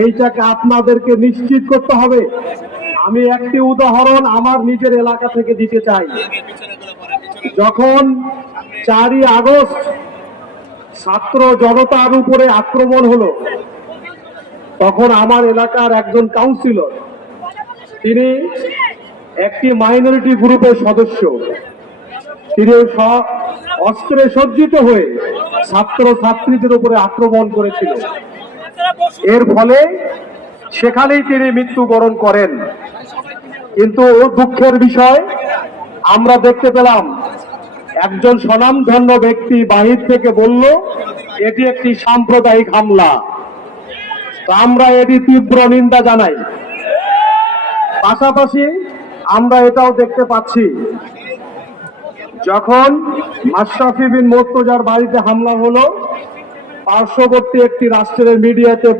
এইটাকে আপনাদেরকে নিশ্চিত করতে হবে। আমি একটি উদাহরণ আমার নিজের এলাকা থেকে দিতে চাই। যখন 4ই আগস্ট ছাত্র জনতার উপরে আক্রমণ হলো, তখন আমার এলাকার একজন কাউন্সিলর, তিনি একটি মাইনরিটি গ্রুপের সদস্য, তিনি অস্ত্রে সজ্জিত হয়ে ছাত্র ছাত্রীদের উপরে আক্রমণ করেছিল। এর ফলে সেখানেই তিনি মৃত্যুবরণ করেন। কিন্তু দুঃখের বিষয়, আমরা দেখতে পেলাম একজন স্বনামধন্য ব্যক্তি বাহির থেকে বলল এটি একটি সাম্প্রদায়িক হামলা। আমরা এটি তীব্র নিন্দা জানাই। পাশাপাশি আমরা এটাও দেখতে পাচ্ছি, যখন মাশরাফি বিন মুর্তজার বাড়িতে হামলা হলো, পার্শ্ববর্তী একটি রাষ্ট্রের মিডিয়াতে